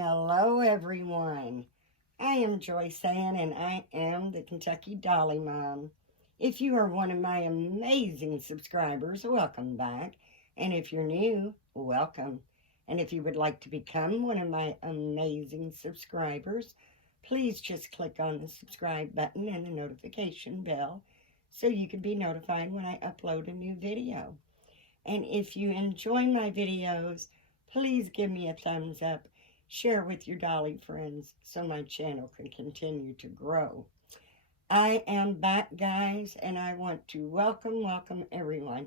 Hello, everyone. I am Joyce Ann, and I am the Kentucky Dolly Mom. If you are one of my amazing subscribers, welcome back. And if you're new, welcome. And if you would like to become one of my amazing subscribers, please just click on the subscribe button and the notification bell so you can be notified when I upload a new video. And if you enjoy my videos, please give me a thumbs up. Share with your Dolly friends so my channel can continue to grow. I am back, guys, and I want to welcome everyone.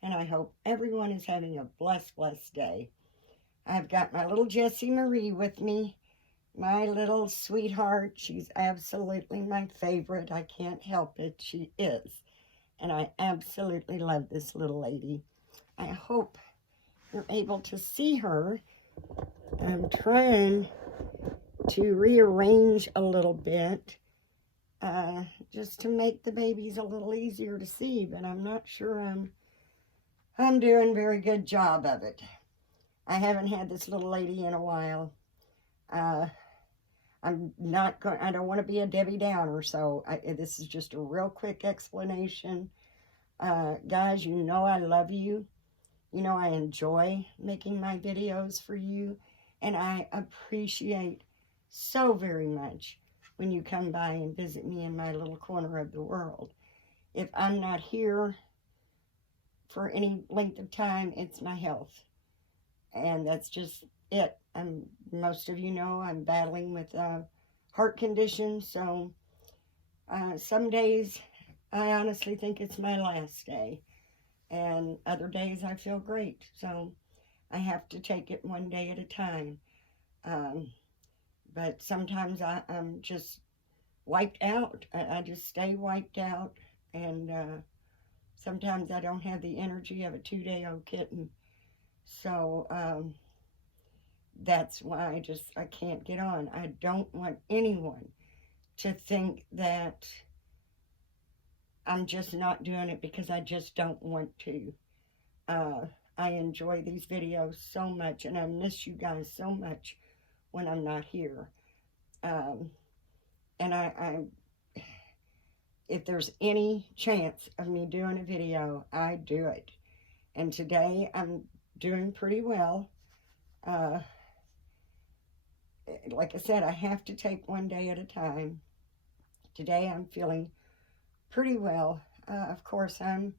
And I hope everyone is having a blessed day. I've got my little Jessie Marie with me, my little sweetheart. She's absolutely my favorite. I can't help it. She is. And I absolutely love this little lady. I hope you're able to see her. I'm trying to rearrange a little bit just to make the babies a little easier to see, but I'm not sure I'm doing a very good job of it. I haven't had this little lady in a while. I'm not going. I don't want to be a Debbie Downer, so this is just a real quick explanation. Guys, you know I love you. You know, I enjoy making my videos for you, and I appreciate so very much when you come by and visit me in my little corner of the world. If I'm not here for any length of time, it's my health, and that's just it. Most of you know I'm battling with a heart condition, so some days I honestly think it's my last day. And other days I feel great. So I have to take it one day at a time. But sometimes I'm just wiped out. I just stay wiped out. And sometimes I don't have the energy of a 2-day-old kitten. So that's why I can't get on. I don't want anyone to think that I'm just not doing it because I just don't want to. I enjoy these videos so much, and I miss you guys so much when I'm not here. And if there's any chance of me doing a video, I do it. And today I'm doing pretty well. Like I said, I have to take one day at a time. Today I'm feeling pretty well. Of course, I'm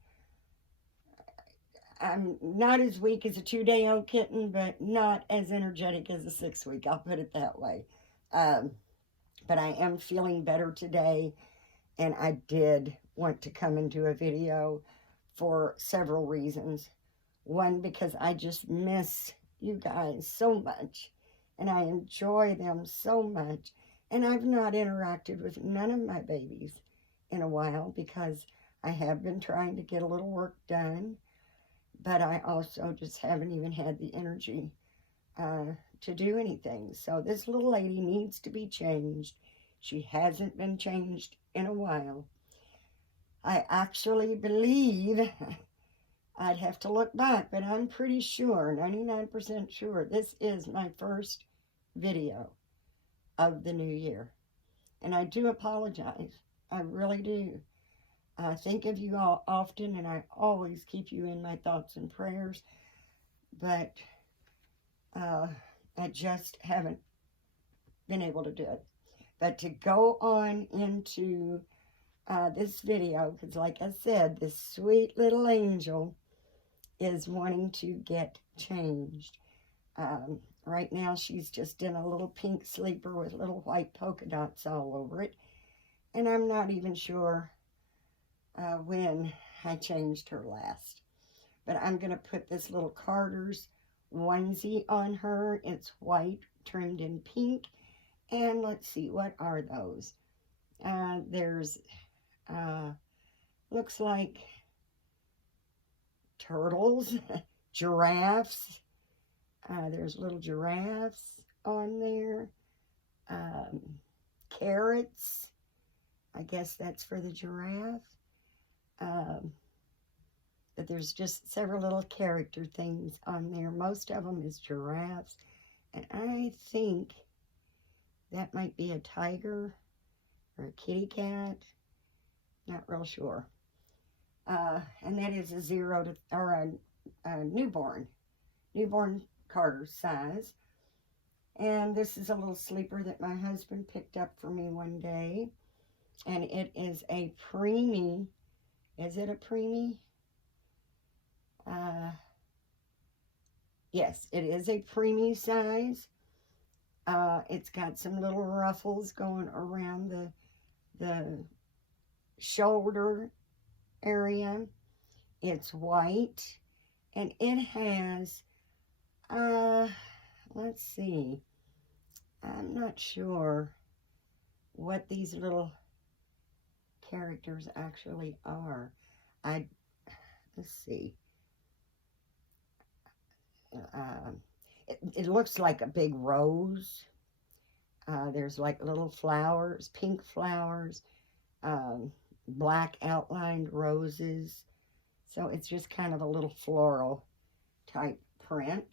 not as weak as a 2-day-old kitten, but not as energetic as a 6-week. I'll put it that way. But I am feeling better today, and I did want to come and do a video for several reasons. One, because I just miss you guys so much, and I enjoy them so much. And I've not interacted with none of my babies in a while because I have been trying to get a little work done, but I also just haven't even had the energy to do anything. So this little lady needs to be changed. She hasn't been changed in a while. I actually believe, I'd have to look back, but I'm pretty sure, 99% sure, this is my first video of the new year. And I do apologize. I really do. I think of you all often, and I always keep you in my thoughts and prayers, but I just haven't been able to do it. But to go on into this video, because like I said, this sweet little angel is wanting to get changed. Right now, she's just in a little pink sleeper with little white polka dots all over it, and I'm not even sure when I changed her last. But I'm going to put this little Carter's onesie on her. It's white, trimmed in pink. And let's see, what are those? There's, looks like turtles, giraffes. There's little giraffes on there. Carrots. I guess that's for the giraffe. But there's just several little character things on there. Most of them is giraffes. And I think that might be a tiger or a kitty cat. Not real sure. And that is a 0 to, or a newborn Carter size. And this is a little sleeper that my husband picked up for me one day. And it is a preemie. Is it a preemie? Yes, it is a preemie size. It's got some little ruffles going around the shoulder area. It's white, and it has, let's see, I'm not sure what these little characters actually are. Let's see. It looks like a big rose. There's like little flowers, pink flowers, black outlined roses. So it's just kind of a little floral type print.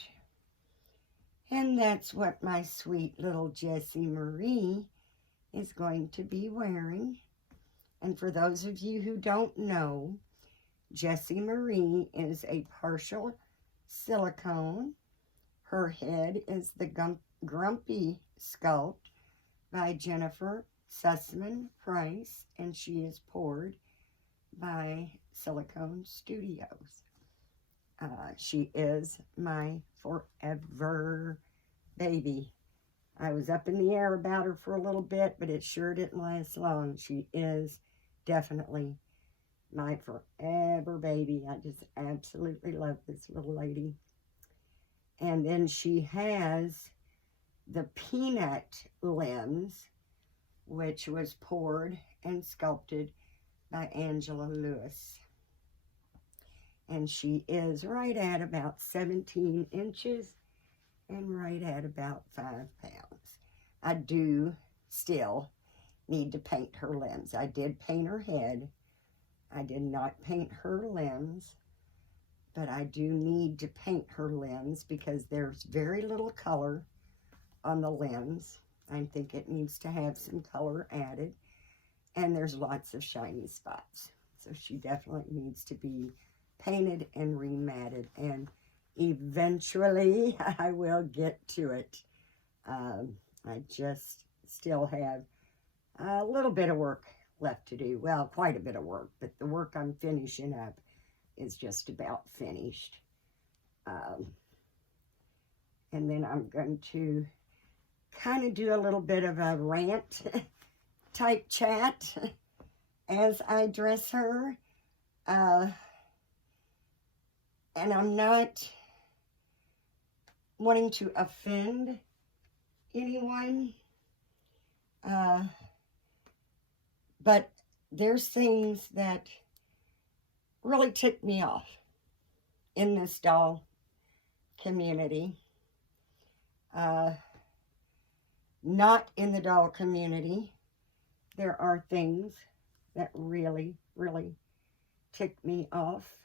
And that's what my sweet little Jessie Marie is going to be wearing. And for those of you who don't know, Jessie Marie is a partial silicone. Her head is the Grumpy Sculpt by Jennifer Sussman Price, and she is poured by Silicone Studios. She is my forever baby. I was up in the air about her for a little bit, but it sure didn't last long. She is definitely my forever baby. I just absolutely love this little lady. And then she has the Peanut Limbs, which was poured and sculpted by Angela Lewis. And she is right at about 17 inches and right at about 5 pounds. I do still need to paint her limbs. I did paint her head. I did not paint her limbs, but I do need to paint her limbs because there's very little color on the limbs. I think it needs to have some color added, and there's lots of shiny spots. So she definitely needs to be painted and rematted, and eventually I will get to it. I just still have a little bit of work left to do. Well, quite a bit of work, but the work I'm finishing up is just about finished. And then I'm going to kind of do a little bit of a rant type chat as I dress her. And I'm not wanting to offend anyone, but there's things that really tick me off in this doll community. Not in the doll community. There are things that really, really tick me off.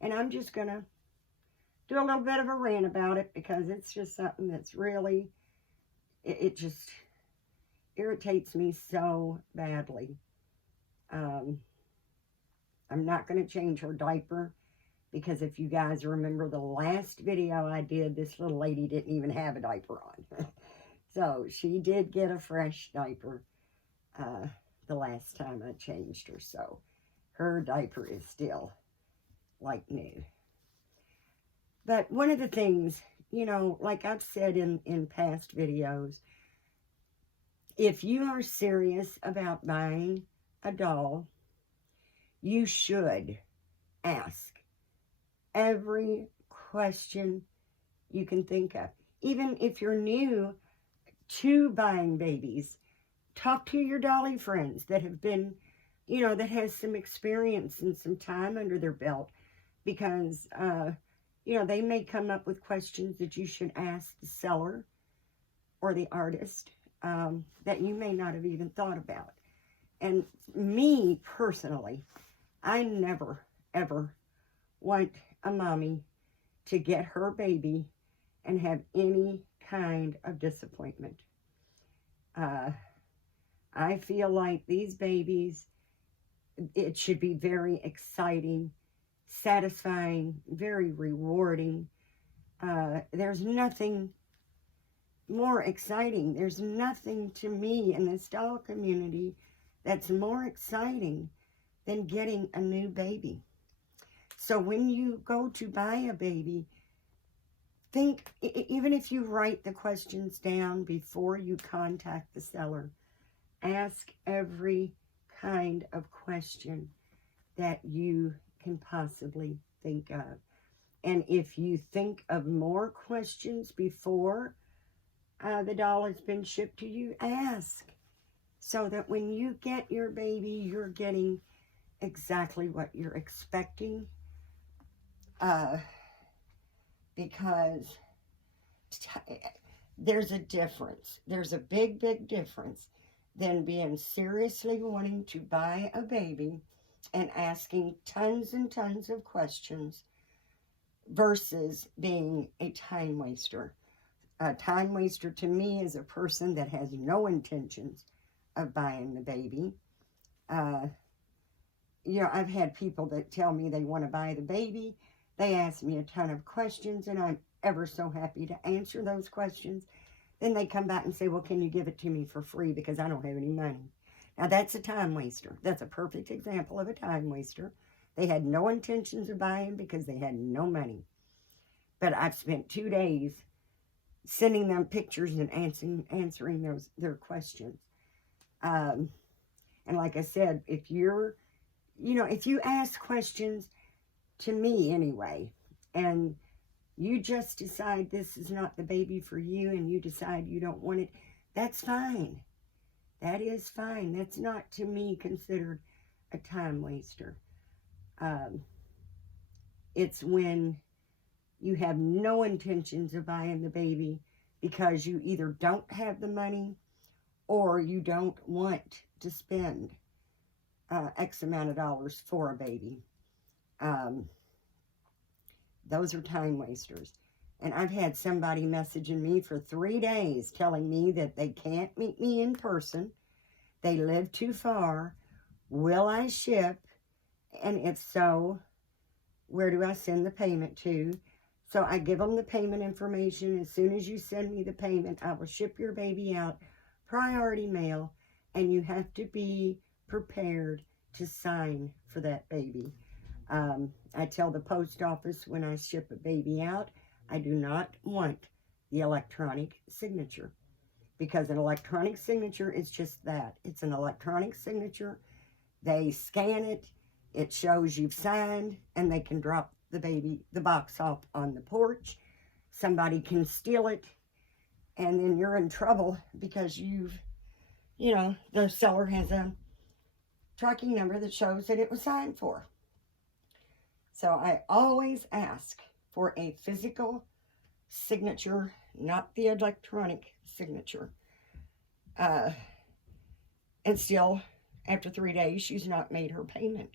And I'm just going to do a little bit of a rant about it because it's just something that's really, it just irritates me so badly. I'm not going to change her diaper because if you guys remember the last video I did, this little lady didn't even have a diaper on. So she did get a fresh diaper the last time I changed her. So her diaper is still like new. But one of the things, you know, like I've said in past videos, if you are serious about buying a doll, you should ask every question you can think of. Even if you're new to buying babies, talk to your dolly friends that have been, you know, that has some experience and some time under their belt, because, you know, they may come up with questions that you should ask the seller or the artist that you may not have even thought about. And me personally, I never, ever want a mommy to get her baby and have any kind of disappointment. I feel like these babies, it should be very exciting, satisfying, very rewarding. There's nothing more exciting. There's nothing to me in this doll community that's more exciting than getting a new baby. So when you go to buy a baby, think, even if you write the questions down before you contact the seller, ask every kind of question that you can possibly think of. And if you think of more questions before the doll has been shipped to you, ask, so that when you get your baby, you're getting exactly what you're expecting. Because there's a difference. There's a big, big difference than being seriously wanting to buy a baby and asking tons and tons of questions versus being a time waster. A time waster to me is a person that has no intentions of buying the baby. I've had people that tell me they want to buy the baby. They ask me a ton of questions, and I'm ever so happy to answer those questions. Then they come back and say, well, can you give it to me for free because I don't have any money? Now, that's a time waster. That's a perfect example of a time waster. They had no intentions of buying because they had no money. But I've spent 2 days sending them pictures and answering their questions. And like I said, if you ask questions to me anyway, and you just decide this is not the baby for you and you decide you don't want it, that's fine. That is fine. That's not, to me, considered a time waster. It's when you have no intentions of buying the baby because you either don't have the money or you don't want to spend X amount of dollars for a baby. Those are time wasters. And I've had somebody messaging me for 3 days telling me that they can't meet me in person. They live too far. Will I ship? And if so, where do I send the payment to? So I give them the payment information. As soon as you send me the payment, I will ship your baby out, priority mail, and you have to be prepared to sign for that baby. I tell the post office when I ship a baby out, I do not want the electronic signature, because an electronic signature is just that. It's an electronic signature. They scan it, it shows you've signed, and they can drop the box off on the porch. Somebody can steal it, and then you're in trouble because the seller has a tracking number that shows that it was signed for. So I always ask for a physical signature, not the electronic signature. And still, after 3 days, she's not made her payment.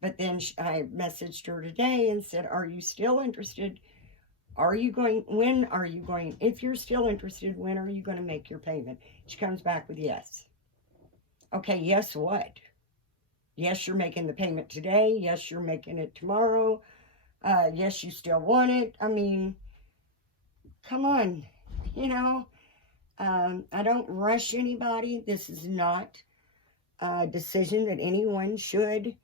But then I messaged her today and said, are you still interested? When are you going? If you're still interested, when are you going to make your payment? She comes back with yes. Okay, yes what? Yes, you're making the payment today. Yes, you're making it tomorrow. Yes, you still want it. I mean, come on. I don't rush anybody. This is not a decision that anyone should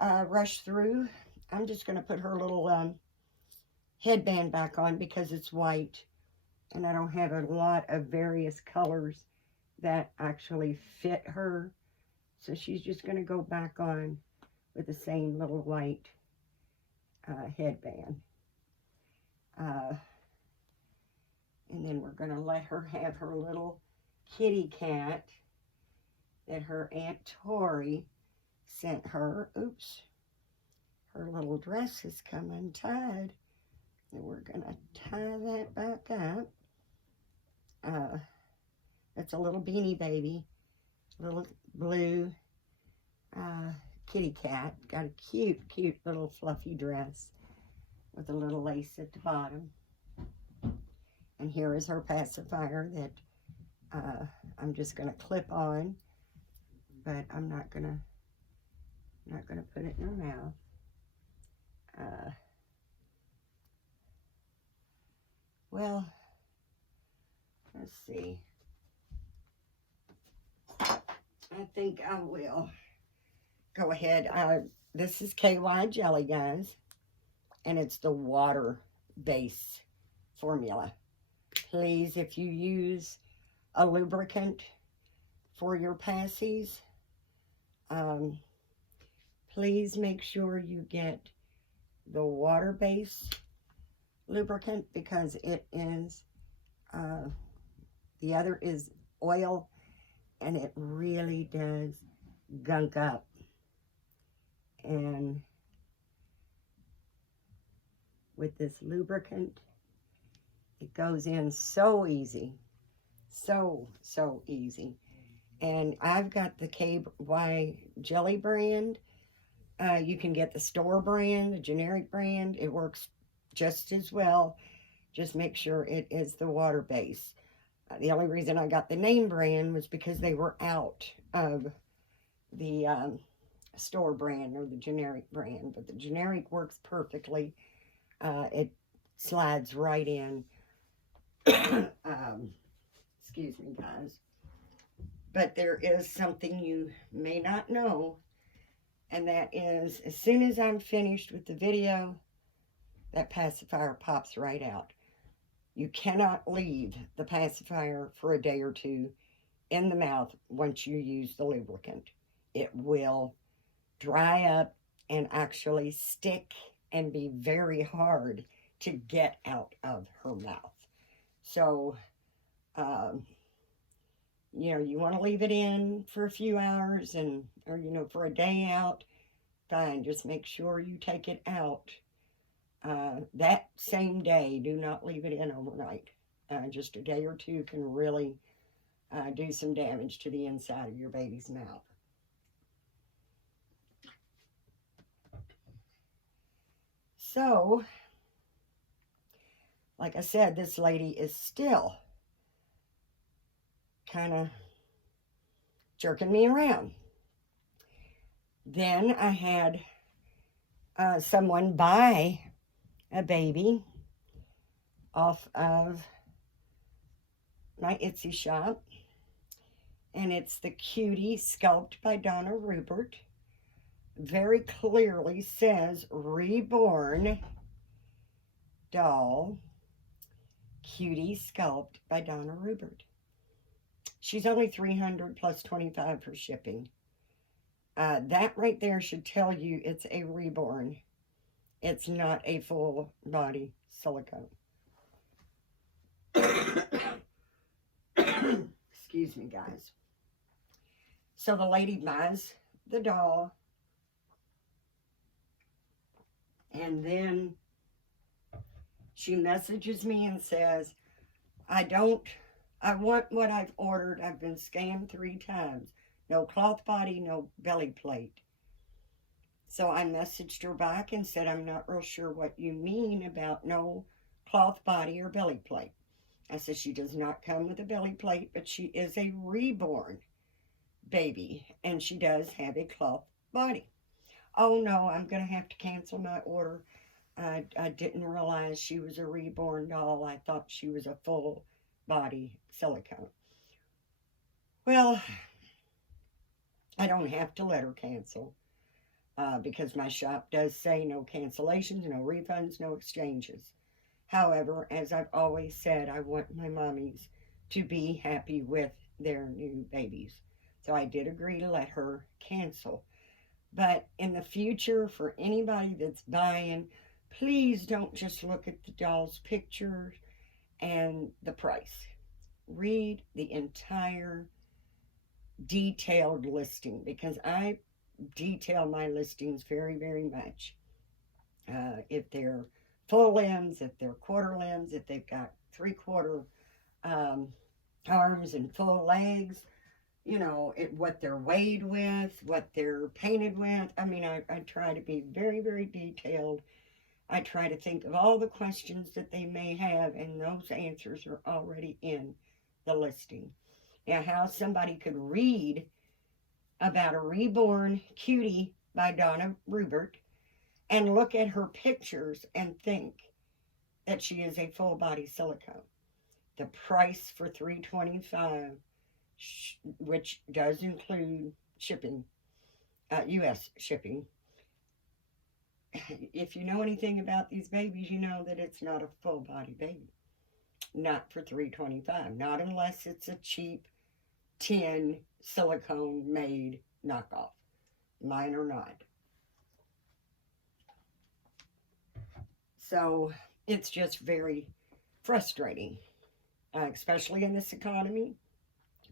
rush through. I'm just going to put her little headband back on because it's white. And I don't have a lot of various colors that actually fit her. So she's just going to go back on with the same little white headband. And then we're going to let her have her little kitty cat that her Aunt Tori sent her. Oops. Her little dress has come untied. And we're going to tie that back up. It's a little beanie baby. Little blue kitty cat. Got a cute, cute little fluffy dress with a little lace at the bottom. And here is her pacifier that I'm just going to clip on, but I'm not going to put it in her mouth. Well, let's see. I think I will go ahead. This is KY jelly, guys, and it's the water base formula. Please, if you use a lubricant for your passies, please make sure you get the water base lubricant, because it is, the other is oil, and it really does gunk up. And with this lubricant, it goes in so easy. So easy. And I've got the KY jelly brand. You can get the store brand, the generic brand. It works just as well. Just make sure it is the water base. The only reason I got the name brand was because they were out of the store brand or the generic brand. But the generic works perfectly. It slides right in. Excuse me, guys. But there is something you may not know, and that is, as soon as I'm finished with the video, that pacifier pops right out. You cannot leave the pacifier for a day or two in the mouth once you use the lubricant. It will dry up and actually stick and be very hard to get out of her mouth. So, you know, you want to leave it in for a few hours or, you know, for a day out, fine. Just make sure you take it out that same day. Do not leave it in overnight. Just a day or two can really do some damage to the inside of your baby's mouth. So, like I said, this lady is still kind of jerking me around. Then I had someone buy a baby off of my Etsy shop, and it's the Cutie Sculpt by Donna Rupert. Very clearly says Reborn Doll Cutie Sculpt by Donna Rupert. She's only $300 plus $25 for shipping. That right there should tell you it's a reborn. It's not a full body silicone. Excuse me, guys. So the lady buys the doll, and then she messages me and says, I want what I've ordered. I've been scammed 3 times. No cloth body, no belly plate. So I messaged her back and said, I'm not real sure what you mean about no cloth body or belly plate. I said, she does not come with a belly plate, but she is a reborn baby, and she does have a cloth body. Oh no, I'm going to have to cancel my order. I didn't realize she was a reborn doll. I thought she was a full body silicone. Well, I don't have to let her cancel because my shop does say no cancellations, no refunds, no exchanges. However, as I've always said, I want my mommies to be happy with their new babies. So I did agree to let her cancel. But in the future, for anybody that's buying, please don't just look at the doll's pictures and the price. Read the entire detailed listing, because I detail my listings very, very much. If they're full limbs, if they're quarter limbs, if they've got 3/4 arms and full legs, you know, what they're weighed with, what they're painted with. I mean, I try to be very, very detailed I try to think of all the questions that they may have, and those answers are already in the listing. Now, how somebody could read about a reborn cutie by Donna Rubert and look at her pictures and think that she is a full body silicone. The price for $325, which does include shipping, U.S. shipping. If you know anything about these babies, you know that it's not a full body baby. Not for $325. Not unless it's a cheap tin silicone made knockoff. Mine are not. So it's just very frustrating, especially in this economy.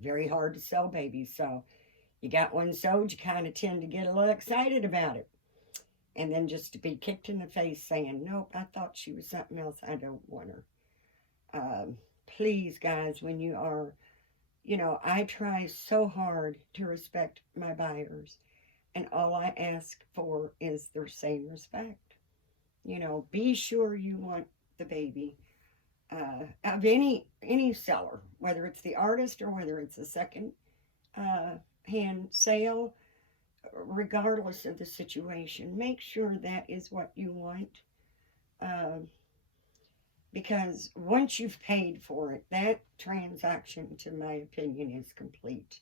Very hard to sell babies. So you got one sold, you kind of tend to get a little excited about it. And then just to be kicked in the face saying, nope, I thought she was something else. I don't want her. Please, guys, when you are, I try so hard to respect my buyers. And all I ask for is their same respect. Be sure you want the baby of any seller, whether it's the artist or whether it's a second hand sale. Regardless of the situation, make sure that is what you want, because once you've paid for it, that transaction, to my opinion, is complete.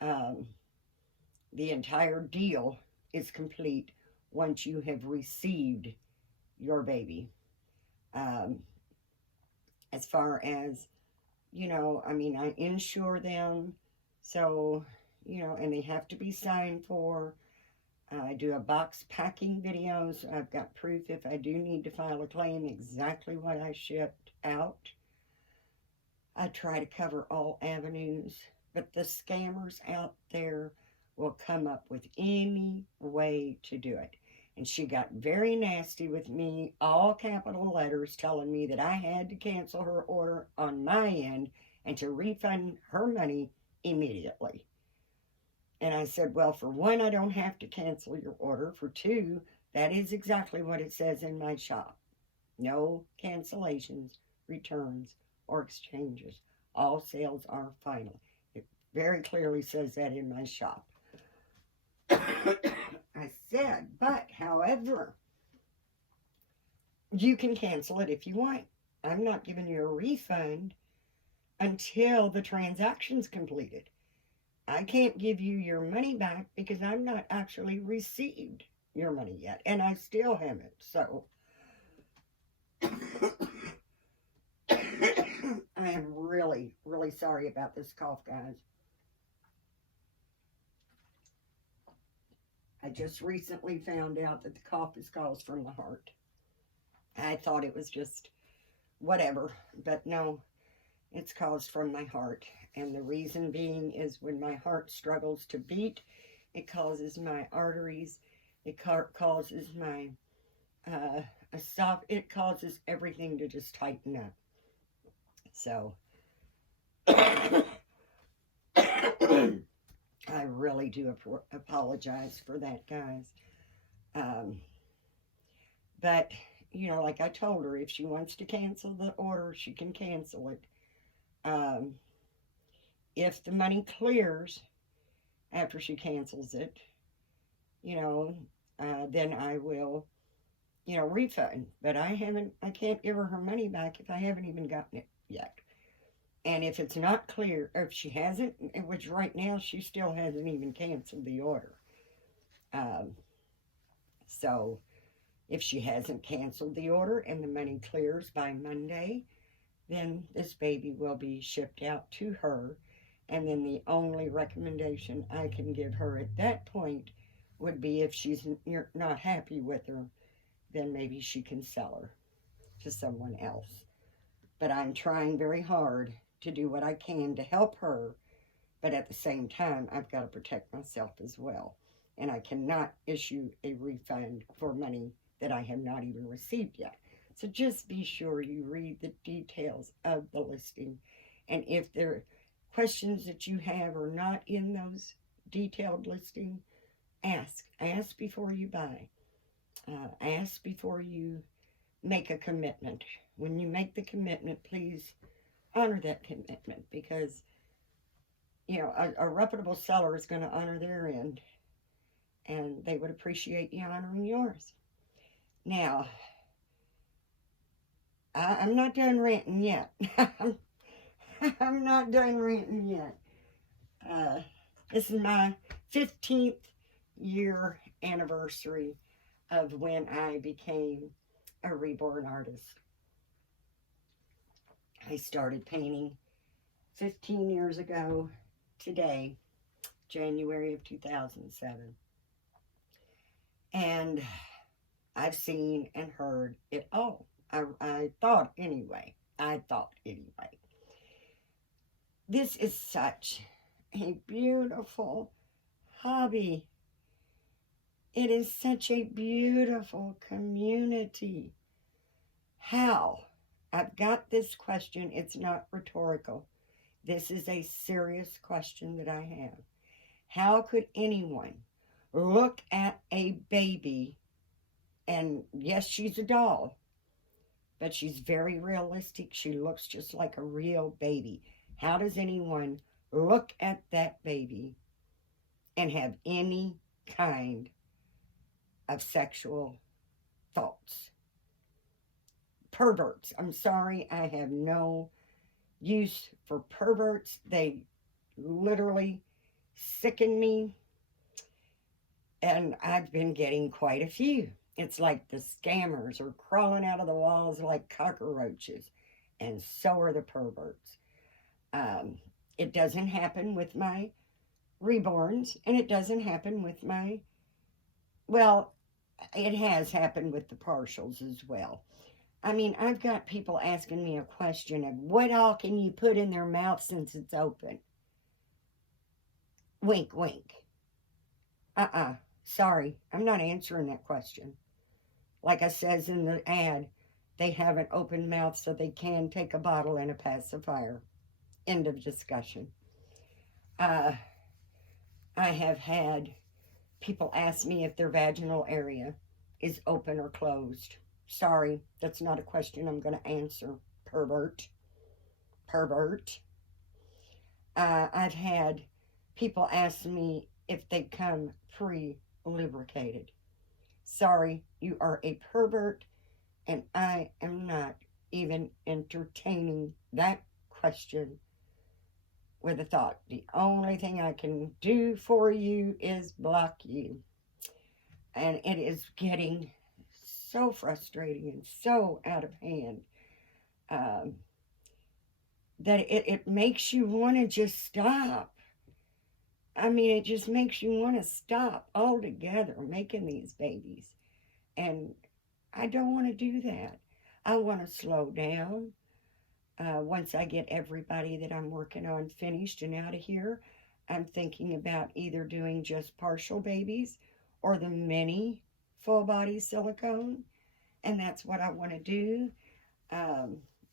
The entire deal is complete once you have received your baby. As far as, I insure them, so and they have to be signed for. I do a box packing video, so I've got proof if I do need to file a claim exactly what I shipped out. I try to cover all avenues, but the scammers out there will come up with any way to do it. And she got very nasty with me, all capital letters, telling me that I had to cancel her order on my end and to refund her money immediately. And I said, well, for one, I don't have to cancel your order. For two, that is exactly what it says in my shop. No cancellations, returns, or exchanges. All sales are final. It very clearly says that in my shop. I said, but however, you can cancel it if you want. I'm not giving you a refund until the transaction's completed. I can't give you your money back because I've not actually received your money yet, and I still haven't. So I am really, really sorry about this cough, guys. I just recently found out that the cough is caused from the heart. I thought it was just whatever, but no, it's caused from my heart. And the reason being is when my heart struggles to beat, it causes my arteries, it causes my it causes everything to just tighten up. So I really do apologize for that, guys. But like I told her, if she wants to cancel the order, she can cancel it. If the money clears after she cancels it, then I will, refund. But I can't give her money back if I haven't even gotten it yet. And if it's not clear, or if she hasn't, which right now she still hasn't even canceled the order. So if she hasn't canceled the order and the money clears by Monday, then this baby will be shipped out to her. And then the only recommendation I can give her at that point would be if you're not happy with her, then maybe she can sell her to someone else. But I'm trying very hard to do what I can to help her. But at the same time, I've got to protect myself as well. And I cannot issue a refund for money that I have not even received yet. So just be sure you read the details of the listing. And if there are questions that you have are not in those detailed listing, ask before you buy. Ask before you make a commitment. When you make the commitment, please honor that commitment, because a reputable seller is going to honor their end, and they would appreciate you honoring yours. Now, I'm not done ranting yet. I'm not done ranting yet. This is my 15th year anniversary of when I became a reborn artist. I started painting 15 years ago today, January of 2007. And I've seen and heard it all. I thought anyway. This is such a beautiful hobby. It is such a beautiful community. How? I've got this question. It's not rhetorical. This is a serious question that I have. How could anyone look at a baby, and yes, she's a doll, but she's very realistic. She looks just like a real baby. How does anyone look at that baby and have any kind of sexual thoughts? Perverts. I'm sorry, I have no use for perverts. They literally sicken me, and I've been getting quite a few. It's like the scammers are crawling out of the walls like cockroaches, and so are the perverts. It doesn't happen with my reborns, and it doesn't happen with my, well, it has happened with the partials as well. I mean, I've got people asking me a question of what all can you put in their mouth since it's open? Wink, wink. Sorry, I'm not answering that question. Like I says in the ad, they have an open mouth so they can take a bottle and a pacifier. End of discussion. I have had people ask me if their vaginal area is open or closed. Sorry, that's not a question I'm going to answer. Pervert. I've had people ask me if they come pre-lubricated. Sorry, you are a pervert, and I am not even entertaining that question with a thought. The only thing I can do for you is block you. And it is getting so frustrating and so out of hand that it makes you want to just stop. I mean, it just makes you want to stop altogether making these babies. And I don't want to do that. I want to slow down. Once I get everybody that I'm working on finished and out of here, I'm thinking about either doing just partial babies or the mini full body silicone. And that's what I want to do,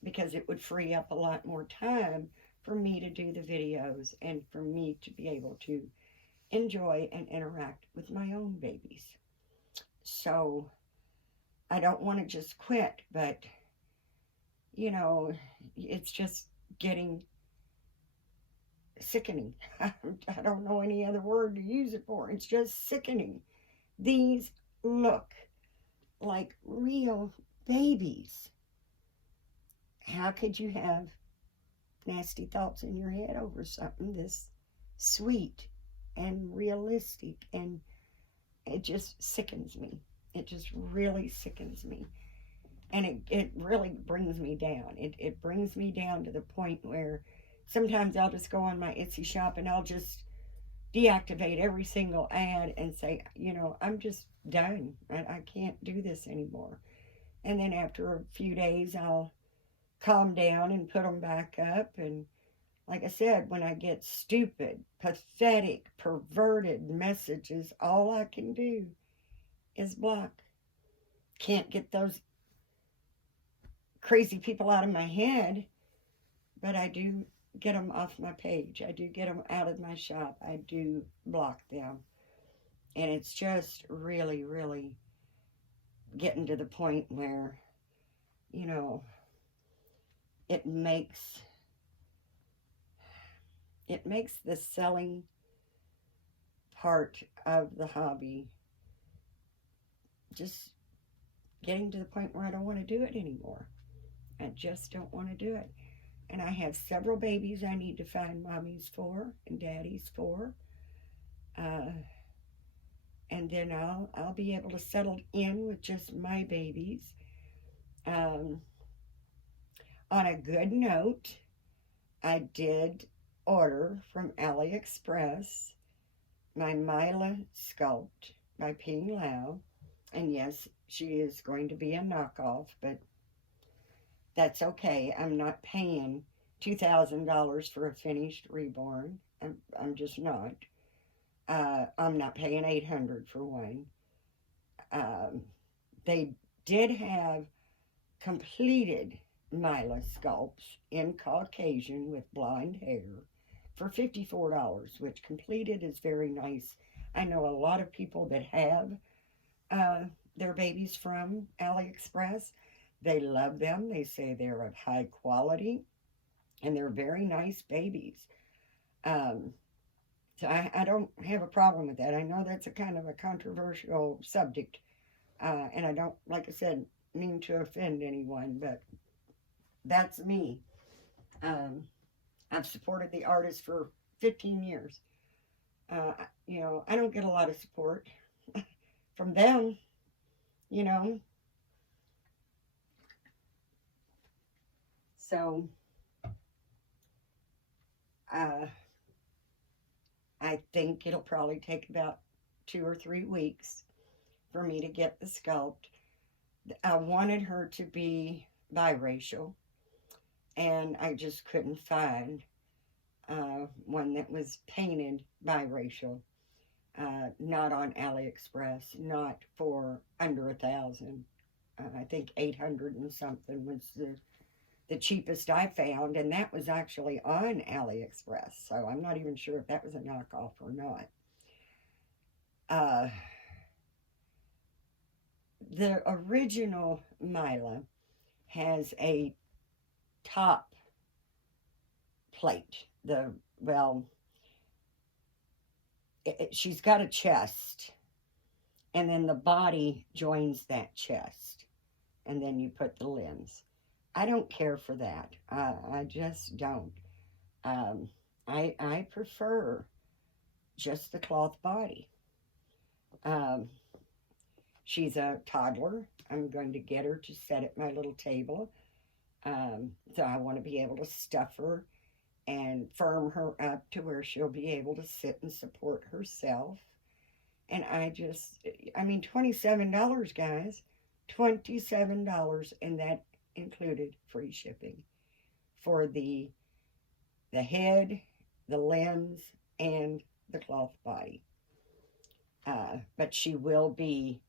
because it would free up a lot more time for me to do the videos and for me to be able to enjoy and interact with my own babies. So I don't want to just quit, but it's just getting sickening. I don't know any other word to use it for. It's just sickening. These look like real babies. How could you have nasty thoughts in your head over something this sweet and realistic? And it just sickens me. It just really sickens me. And it really brings me down. It brings me down to the point where sometimes I'll just go on my Etsy shop and I'll just deactivate every single ad and say, I'm just done. I can't do this anymore. And then after a few days, I'll calm down and put them back up. And like I said, when I get stupid, pathetic, perverted messages, all I can do is block. Can't get those crazy people out of my head, but I do get them off my page. I do get them out of my shop. I do block them. And it's just really, really getting to the point where, you know, it makes the selling part of the hobby just getting to the point where I don't want to do it anymore. I just don't want to do it. And I have several babies I need to find mommies for and daddies for. Uh, and then I'll be able to settle in with just my babies. Um, on a good note, I did order from AliExpress my Mila Sculpt by Ping Lao. And yes, she is going to be a knockoff, but that's okay. I'm not paying $2,000 for a finished reborn. I'm just not. I'm not paying $800 for one. Um, they did have completed Mila sculpts in Caucasian with blonde hair for $54, which completed is very nice. I know a lot of people that have uh, their babies from AliExpress. They love them. They say they're of high quality and they're very nice babies. Um, so I don't have a problem with that. I know that's a kind of a controversial subject, and I don't, like I said, mean to offend anyone, but that's me. Um, I've supported the artist for 15 years. Uh, I don't get a lot of support from them, you know. So uh, I think it'll probably take about 2 or 3 weeks for me to get the sculpt. I wanted her to be biracial, and I just couldn't find one that was painted biracial. Not on AliExpress, not for under 1,000. I think 800 and something was the cheapest I found, and that was actually on AliExpress. So I'm not even sure if that was a knockoff or not. Uh, the original Mila has a top plate. She's got a chest, and then the body joins that chest, and then you put the limbs. I don't care for that. I just don't. Um, I prefer just the cloth body. Um, she's a toddler. I'm going to get her to sit at my little table. So I want to be able to stuff her and firm her up to where she'll be able to sit and support herself. And I mean, $27, guys. $27, and that included free shipping for the head, the limbs, and the cloth body. But she will be,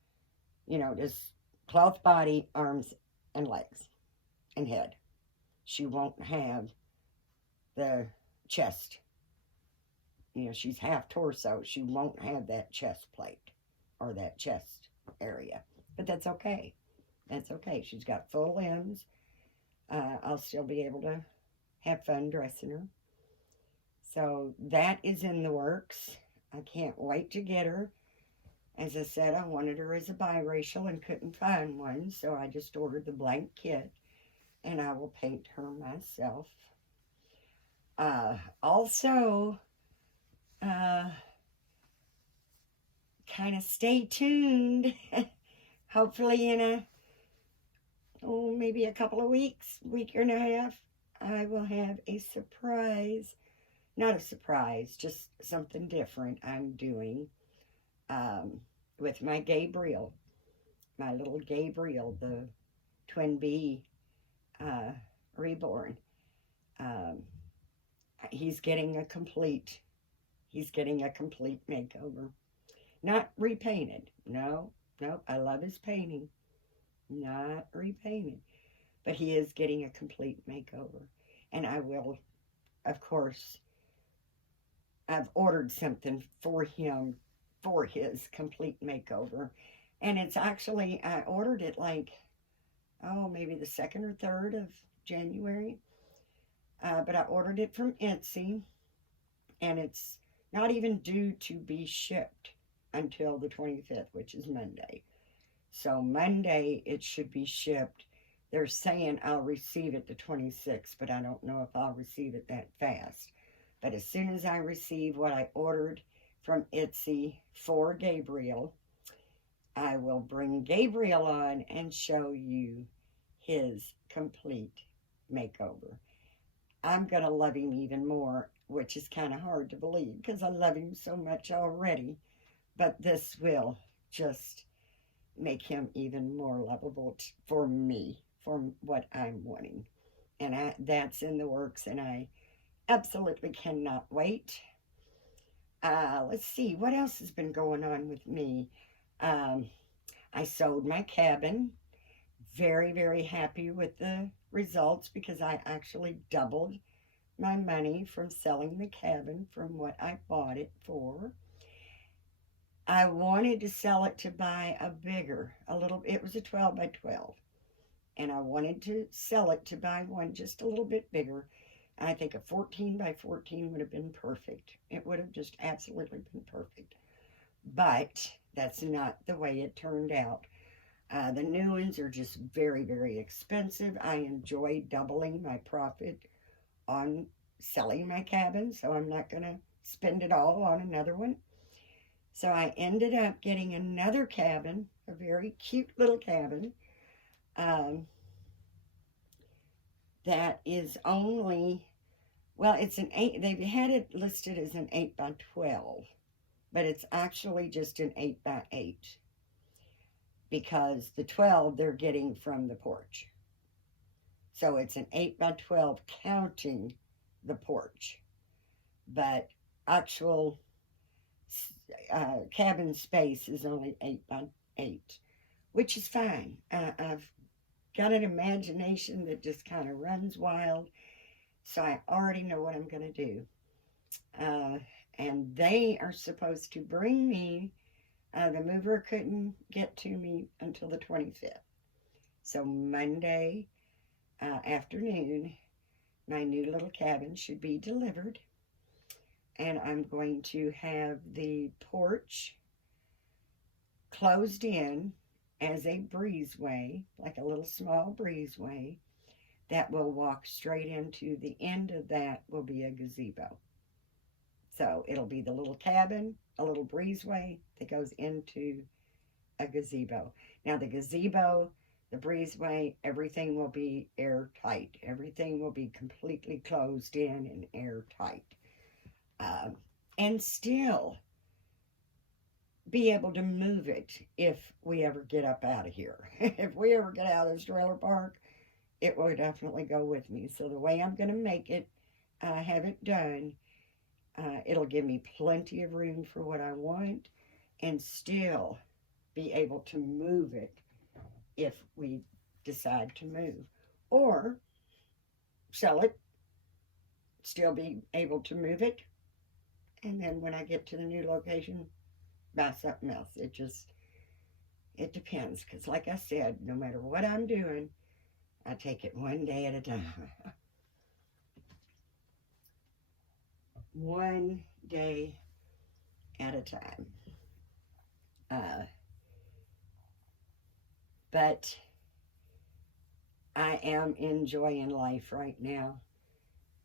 just cloth body, arms, and legs, and head. She won't have the chest. She's half torso. She won't have that chest plate or that chest area. But that's okay. That's okay. She's got full limbs. I'll still be able to have fun dressing her. So that is in the works. I can't wait to get her. As I said, I wanted her as a biracial and couldn't find one, so I just ordered the blank kit, and I will paint her myself. Also, kind of stay tuned. Hopefully in maybe a couple of weeks, week and a half, I will have a surprise. Not a surprise, just something different I'm doing with my Gabriel, my little Gabriel, the twin B reborn. Um, he's getting a complete makeover. Not repainted. No, I love his painting. Not repainted. But he is getting a complete makeover. And I will, of course, I've ordered something for him for his complete makeover. And it's actually, I ordered it like, oh, maybe the 2nd or 3rd of January. But I ordered it from Etsy, and it's not even due to be shipped until the 25th, which is Monday. So Monday it should be shipped. They're saying I'll receive it the 26th, but I don't know if I'll receive it that fast. But as soon as I receive what I ordered from Etsy for Gabriel, I will bring Gabriel on and show you his complete makeover. I'm going to love him even more, which is kind of hard to believe because I love him so much already. But this will just make him even more lovable for me, for what I'm wanting. And that's in the works, and I absolutely cannot wait. Let's see, what else has been going on with me? Um, I sold my cabin. Very, very happy with the results because I actually doubled my money from selling the cabin from what I bought it for. I wanted to sell it to buy it was a 12 by 12. And I wanted to sell it to buy one just a little bit bigger. I think a 14 by 14 would have been perfect. It would have just absolutely been perfect. But that's not the way it turned out. The new ones are just very, very expensive. I enjoy doubling my profit on selling my cabin, so I'm not going to spend it all on another one. So I ended up getting another cabin, a very cute little cabin, that is only, well, it's an 8, they've had it listed as an 8 by 12, but it's actually just an 8 by 8 because the 12 they're getting from the porch. So it's an 8 by 12 counting the porch, but actual cabin space is only 8 by 8, which is fine. I've got an imagination that just kind of runs wild, so I already know what I'm going to do. And they are supposed to bring me, the mover couldn't get to me until the 25th. So Monday afternoon, my new little cabin should be delivered. And I'm going to have the porch closed in as a breezeway, like a little small breezeway, that will walk straight into the end of that will be a gazebo. So it'll be the little cabin, a little breezeway that goes into a gazebo. Now the gazebo, the breezeway, everything will be airtight. Everything will be completely closed in and airtight. And still be able to move it if we ever get up out of here. If we ever get out of this trailer park, it will definitely go with me. So the way I'm going to make it, have it done, it'll give me plenty of room for what I want and still be able to move it if we decide to move. Or sell it, still be able to move it, and then when I get to the new location, buy something else. It depends, because like I said, no matter what I'm doing, I take it one day at a time. One day at a time. But I am enjoying life right now.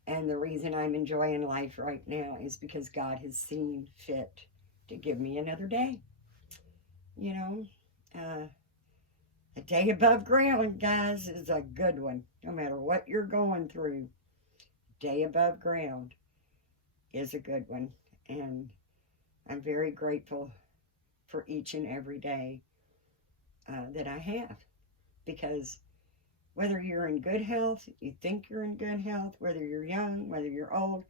And the reason I'm enjoying life right now is because God has seen fit to give me another day. You know, a day above ground, guys, is a good one. No matter what you're going through, day above ground is a good one. And I'm very grateful for each and every day that I have. Because whether you're in good health, you think you're in good health, whether you're young, whether you're old,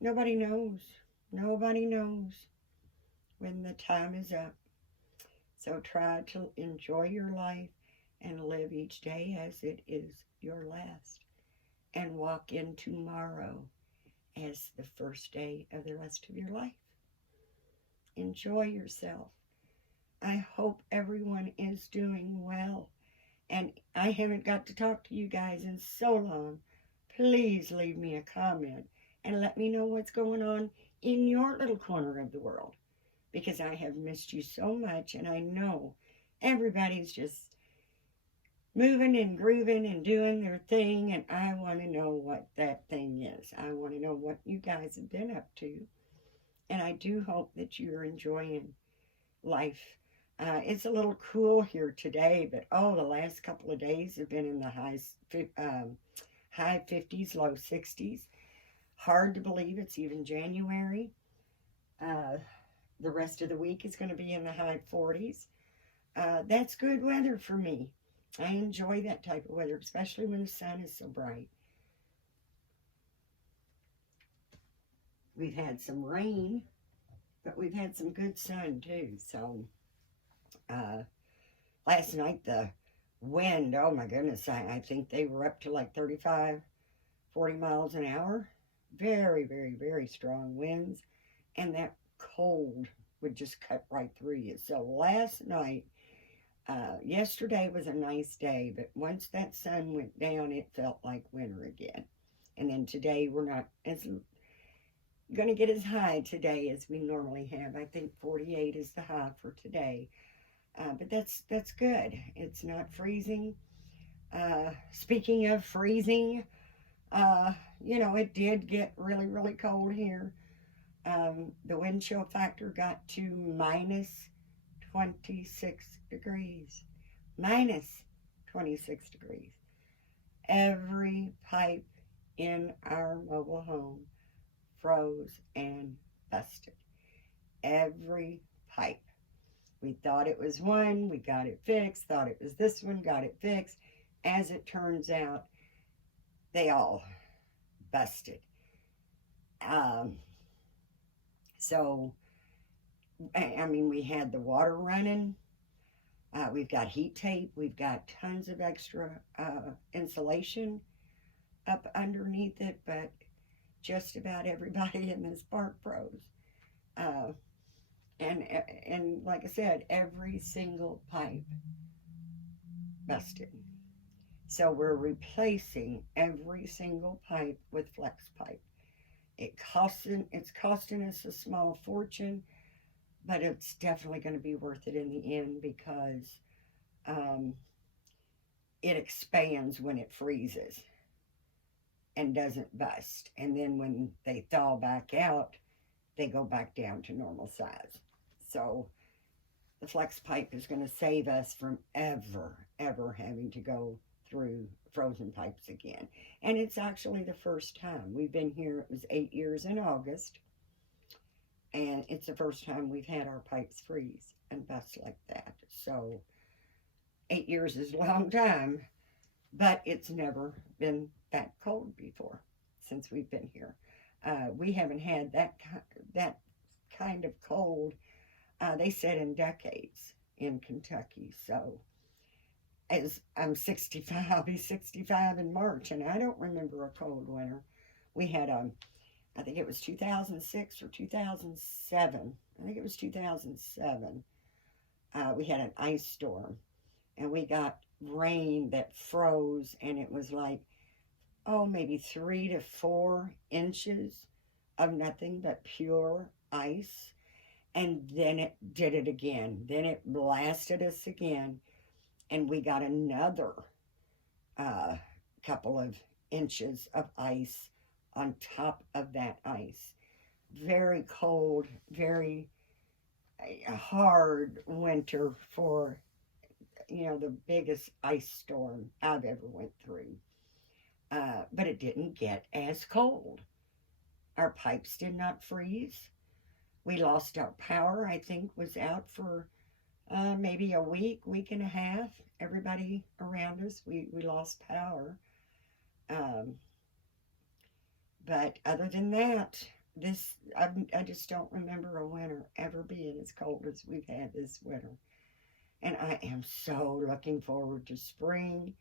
nobody knows. Nobody knows when the time is up. So try to enjoy your life and live each day as it is your last. And walk in tomorrow as the first day of the rest of your life. Enjoy yourself. I hope everyone is doing well. And I haven't got to talk to you guys in so long. Please leave me a comment and let me know what's going on in your little corner of the world, because I have missed you so much, and I know everybody's just moving and grooving and doing their thing, and I want to know what that thing is. I want to know what you guys have been up to, and I do hope that you're enjoying life. It's a little cool here today, but oh, the last couple of days have been in the high 50s, low 60s. Hard to believe it's even January. Uh, the rest of the week is going to be in the high 40s. That's good weather for me. I enjoy that type of weather, especially when the sun is so bright. We've had some rain, but we've had some good sun too. So uh, last night the wind, oh my goodness, I think they were up to like 35, 40 miles an hour. Very, very, very strong winds. And that cold would just cut right through you. So last night, yesterday was a nice day, but once that sun went down, it felt like winter again. And then today, we're not as going to get as high today as we normally have. I think 48 is the high for today. But that's good. It's not freezing. Speaking of freezing, it did get really, really cold here. The wind chill factor got to minus 26 degrees. Minus 26 degrees. Every pipe in our mobile home froze and busted. Every pipe. We thought it was one, we got it fixed, thought it was this one, got it fixed. As it turns out, they all busted. So, I mean, we had the water running. We've got heat tape. We've got tons of extra insulation up underneath it, but just about everybody in this park froze. Uh, and like I said, every single pipe busted. So we're replacing every single pipe with flex pipe. It's costing us a small fortune, but it's definitely going to be worth it in the end, because it expands when it freezes and doesn't bust. And then when they thaw back out, they go back down to normal size. So the flex pipe is going to save us from ever having to go through frozen pipes again. And it's actually the first time. We've been here, it was 8 years in August, and it's the first time we've had our pipes freeze and bust like that. So 8 years is a long time, but it's never been that cold before since we've been here. We haven't had that kind of cold, they said, in decades in Kentucky. So as I'm 65, I'll be 65 in March, and I don't remember a cold winter. We had I think it was 2006 or 2007. I think it was 2007. We had an ice storm, and we got rain that froze, and it was like, maybe 3 to 4 inches of nothing but pure ice. And then it did it again. Then it blasted us again, and we got another couple of inches of ice on top of that ice. Very cold, very hard winter for, the biggest ice storm I've ever went through. But it didn't get as cold. Our pipes did not freeze. We lost our power, I think, was out for maybe a week and a half. Everybody around us, we lost power. But other than that, I just don't remember a winter ever being as cold as we've had this winter. And I am so looking forward to spring,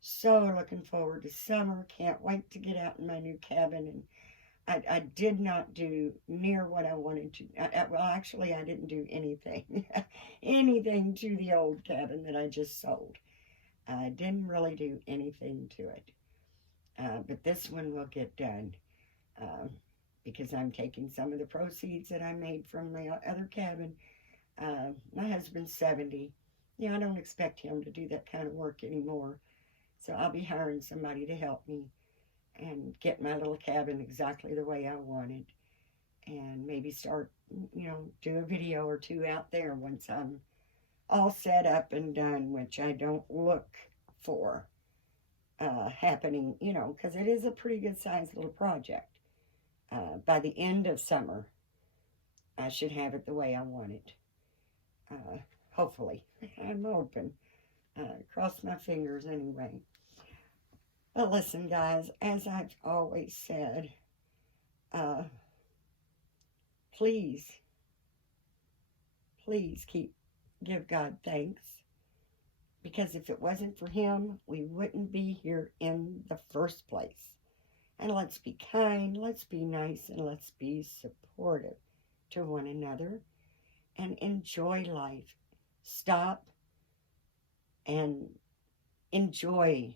so looking forward to summer. Can't wait to get out in my new cabin and I did not do near what I wanted to. Well, actually, I didn't do anything, anything to the old cabin that I just sold. I didn't really do anything to it. But this one will get done uh, because I'm taking some of the proceeds that I made from my other cabin. My husband's 70. Yeah, I don't expect him to do that kind of work anymore. So I'll be hiring somebody to help me and get my little cabin exactly the way I want it. And maybe start, do a video or two out there once I'm all set up and done, which I don't look for happening, because it is a pretty good sized little project. By the end of summer, I should have it the way I want it. Uh, Hopefully. I'm hoping. Cross my fingers anyway. But listen, guys, as I've always said, uh, please, please give God thanks. Because if it wasn't for Him, we wouldn't be here in the first place. And let's be kind, let's be nice, and let's be supportive to one another and enjoy life. Stop and enjoy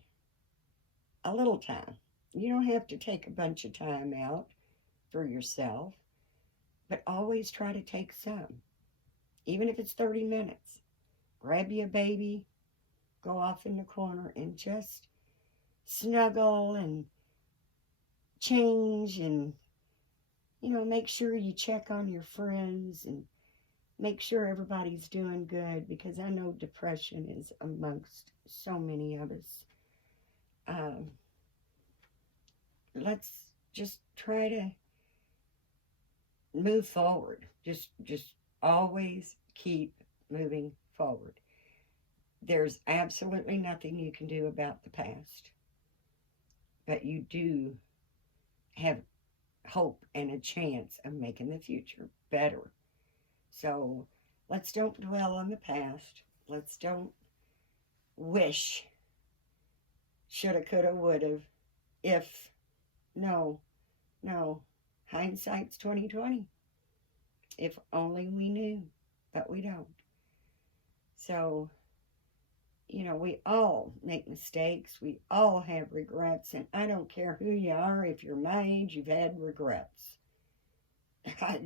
a little time. You don't have to take a bunch of time out for yourself, but always try to take some, even if it's 30 minutes. Grab you a baby, go off in the corner and just snuggle and change and, make sure you check on your friends and make sure everybody's doing good, because I know depression is amongst so many of us. Um, let's just try to move forward. Just always keep moving forward. There's absolutely nothing you can do about the past, but you do have hope and a chance of making the future better. So let's don't dwell on the past. Let's don't wish shoulda, coulda, woulda, if. No, no. Hindsight's 2020. If only we knew, but we don't. So, we all make mistakes. We all have regrets, and I don't care who you are. If you're my age, you've had regrets. I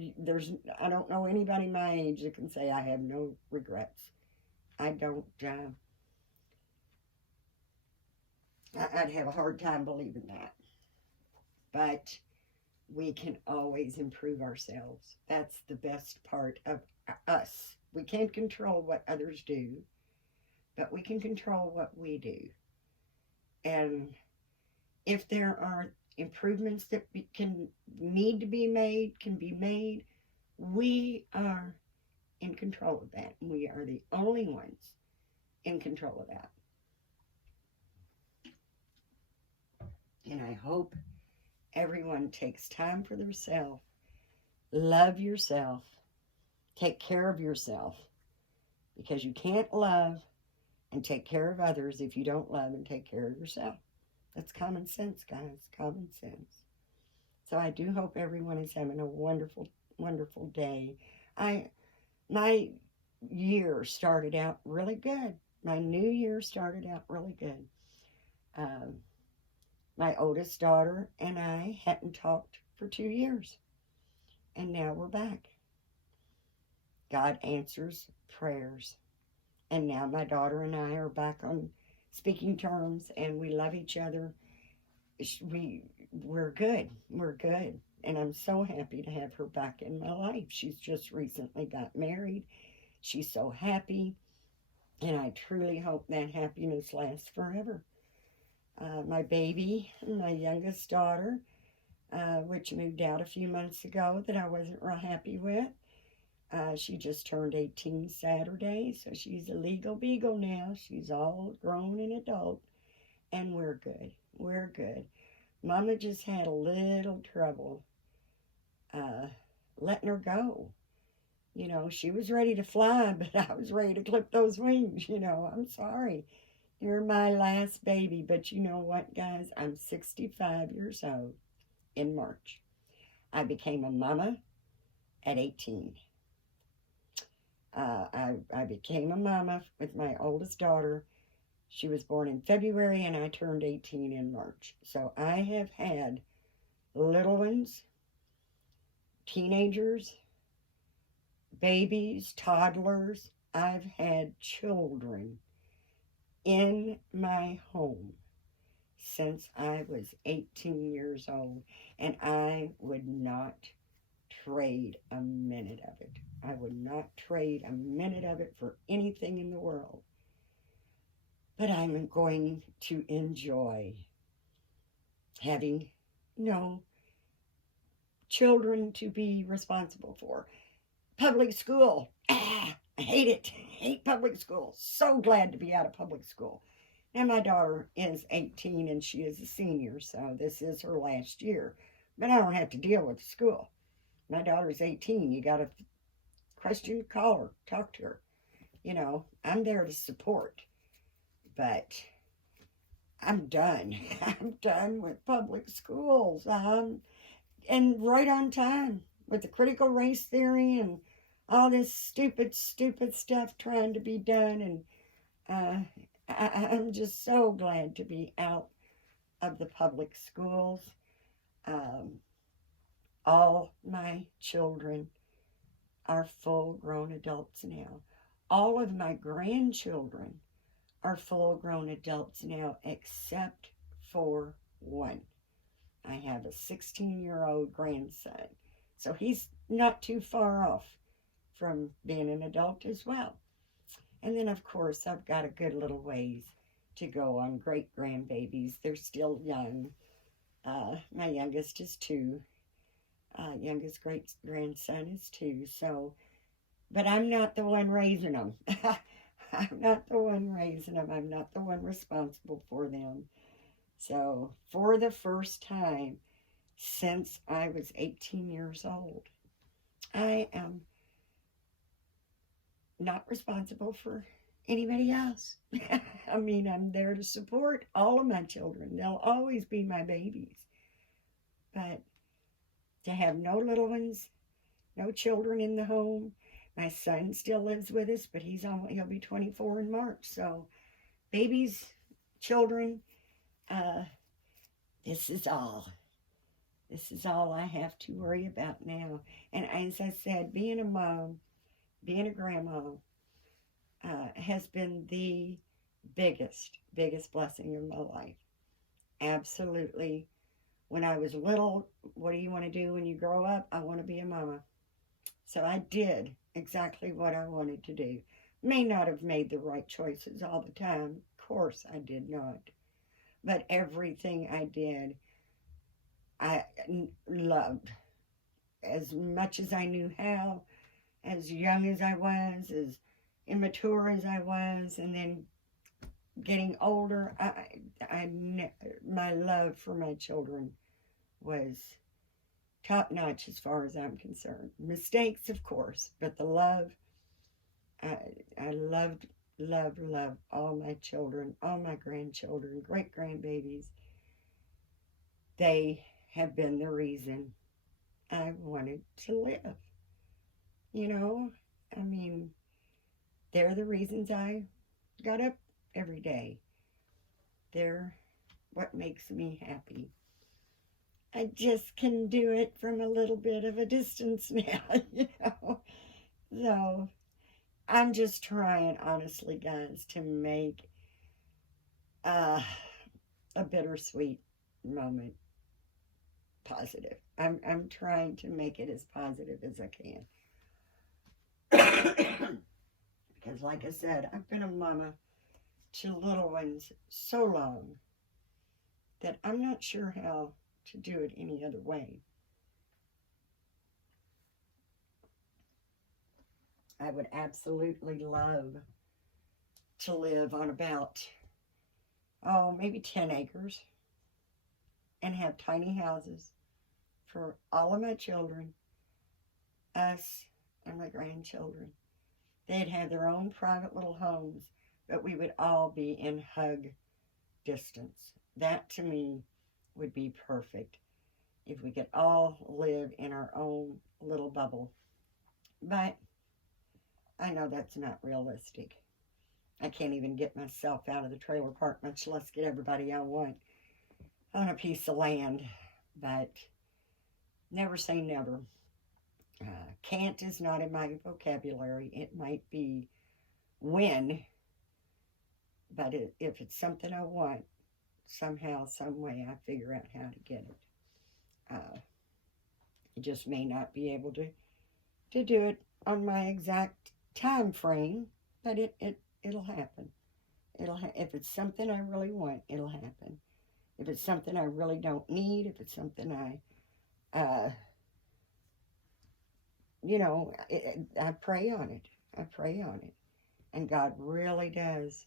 don't know anybody my age that can say I have no regrets. I don't. I'd have a hard time believing that. But we can always improve ourselves. That's the best part of us. We can't control what others do, but we can control what we do. And if there are improvements that can need to be made, can be made, we are in control of that. We are the only ones in control of that. And I hope everyone takes time for themselves. Love yourself. Take care of yourself. Because you can't love and take care of others if you don't love and take care of yourself. That's common sense, guys. Common sense. So I do hope everyone is having a wonderful, wonderful day. My year started out really good. My new year started out really good. My oldest daughter and I hadn't talked for 2 years. And now we're back. God answers prayers. And now my daughter and I are back on speaking terms, and we love each other. We're good. We're good. And I'm so happy to have her back in my life. She's just recently got married. She's so happy. And I truly hope that happiness lasts forever. My baby, my youngest daughter, which moved out a few months ago that I wasn't real happy with. She just turned 18 Saturday, so she's a legal beagle now. She's all grown and adult, and we're good. We're good. Mama just had a little trouble letting her go. She was ready to fly, but I was ready to clip those wings. I'm sorry. You're my last baby, but you know what, guys? I'm 65 years old in March. I became a mama at 18. I became a mama with my oldest daughter. She was born in February and I turned 18 in March. So I have had little ones, teenagers, babies, toddlers. I've had children in my home since I was 18 years old, and I would not trade a minute of it. I would not trade a minute of it for anything in the world. But I'm going to enjoy having, children to be responsible for. Public school. I hate it. Hate public school. So glad to be out of public school. Now my daughter is 18 and she is a senior, so this is her last year. But I don't have to deal with school. My daughter's 18. You got to question, call her, talk to her. I'm there to support. But I'm done. I'm done with public schools. And right on time with the critical race theory and all this stupid stuff trying to be done. And I'm just so glad to be out of the public schools. All my children are full-grown adults now. All of my grandchildren are full-grown adults now, except for one. I have a 16-year-old grandson, so he's not too far off from being an adult as well. And then, of course, I've got a good little ways to go on great-grandbabies. They're still young. My youngest is 2. Youngest great-grandson is 2. So, but I'm not the one raising them. I'm not the one raising them. I'm not the one responsible for them. So, for the first time since I was 18 years old, I am not responsible for anybody else. I mean, I'm there to support all of my children. They'll always be my babies. But to have no little ones, no children in the home. My son still lives with us, but he'll be 24 in March. So, babies, children, this is all. This is all I have to worry about now. And as I said, being a mom, being a grandma, has been the biggest blessing of my life. Absolutely. When I was little, what do you want to do when you grow up? I want to be a mama. So I did exactly what I wanted to do. May not have made the right choices all the time. Of course I did not. But everything I did, I loved. As much as I knew how, as young as I was, as immature as I was, and then getting older, my love for my children was top notch as far as I'm concerned. Mistakes, of course, but the love, I loved all my children, all my grandchildren, great grandbabies. They have been the reason I wanted to live. I mean, they're the reasons I got up every day. They're what makes me happy. I just can do it from a little bit of a distance now, So, I'm just trying, honestly, guys, to make a bittersweet moment positive. I'm trying to make it as positive as I can. Because, like I said, I've been a mama to little ones so long that I'm not sure how to do it any other way. I would absolutely love to live on about, maybe 10 acres and have tiny houses for all of my children, us, and my grandchildren. They'd have their own private little homes, but we would all be in hug distance. That, to me, would be perfect. If we could all live in our own little bubble. But I know that's not realistic. I can't even get myself out of the trailer park, much less get everybody I want on a piece of land. But never say never. Can't is not in my vocabulary. It might be when, but if it's something I want, somehow, some way, I figure out how to get it. I just may not be able to do it on my exact time frame, but it'll happen. If it's something I really want, it'll happen. If it's something I really don't need, if it's something I pray on it. I pray on it. And God really does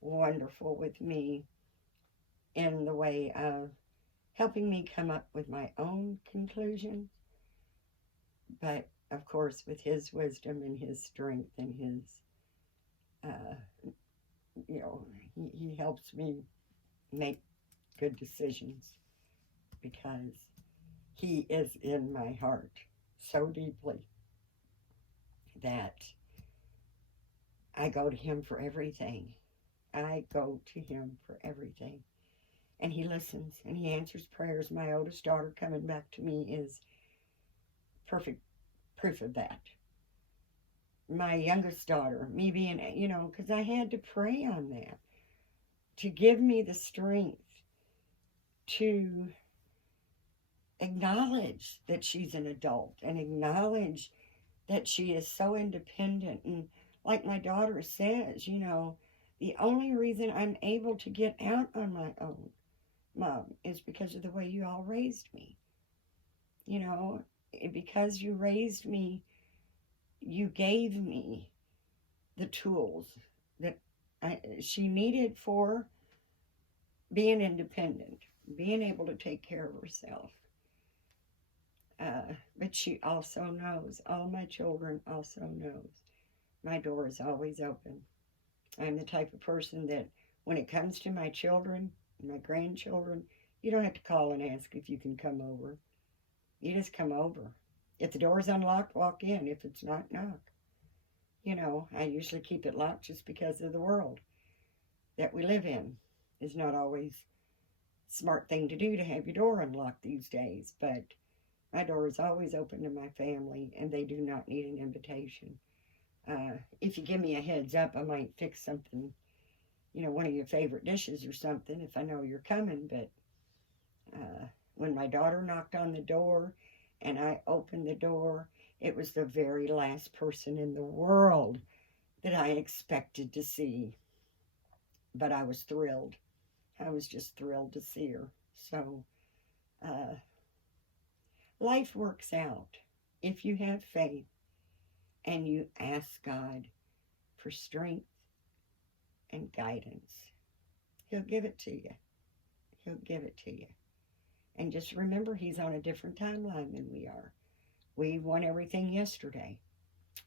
wonderful with me in the way of helping me come up with my own conclusions. But, of course, with His wisdom and His strength and His, He helps me make good decisions because He is in my heart so deeply that I go to Him for everything. I go to Him for everything. And He listens and He answers prayers. My oldest daughter coming back to me is perfect proof of that. My youngest daughter, me being, because I had to pray on that to give me the strength to acknowledge that she's an adult and acknowledge that she is so independent. And like my daughter says, the only reason I'm able to get out on my own, Mom, is because of the way you all raised me. Because you raised me, you gave me the tools that she needed for being independent, being able to take care of herself. But she also knows, all my children also knows, my door is always open. I'm the type of person that when it comes to my children, my grandchildren, you don't have to call and ask if you can come over. You just come over. If the door's unlocked, walk in. If it's not, knock. I usually keep it locked just because of the world that we live in. It's not always a smart thing to do to have your door unlocked these days, but my door is always open to my family, and they do not need an invitation. If you give me a heads up, I might fix something, one of your favorite dishes or something if I know you're coming. But when my daughter knocked on the door and I opened the door, it was the very last person in the world that I expected to see. But I was thrilled. I was just thrilled to see her. So, life works out if you have faith and you ask God for strength and guidance. He'll give it to you. He'll give it to you. And just remember, He's on a different timeline than we are. We want everything yesterday.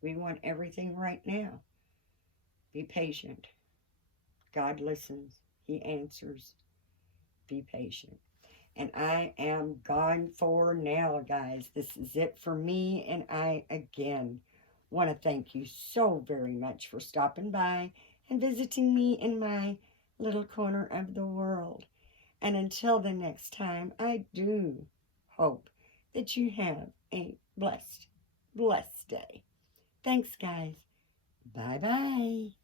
We want everything right now. Be patient. God listens. He answers. Be patient. And I am gone for now, guys. This is it for me. And I, again, want to thank you so very much for stopping by and visiting me in my little corner of the world. And until the next time, I do hope that you have a blessed day. Thanks, guys. Bye-bye.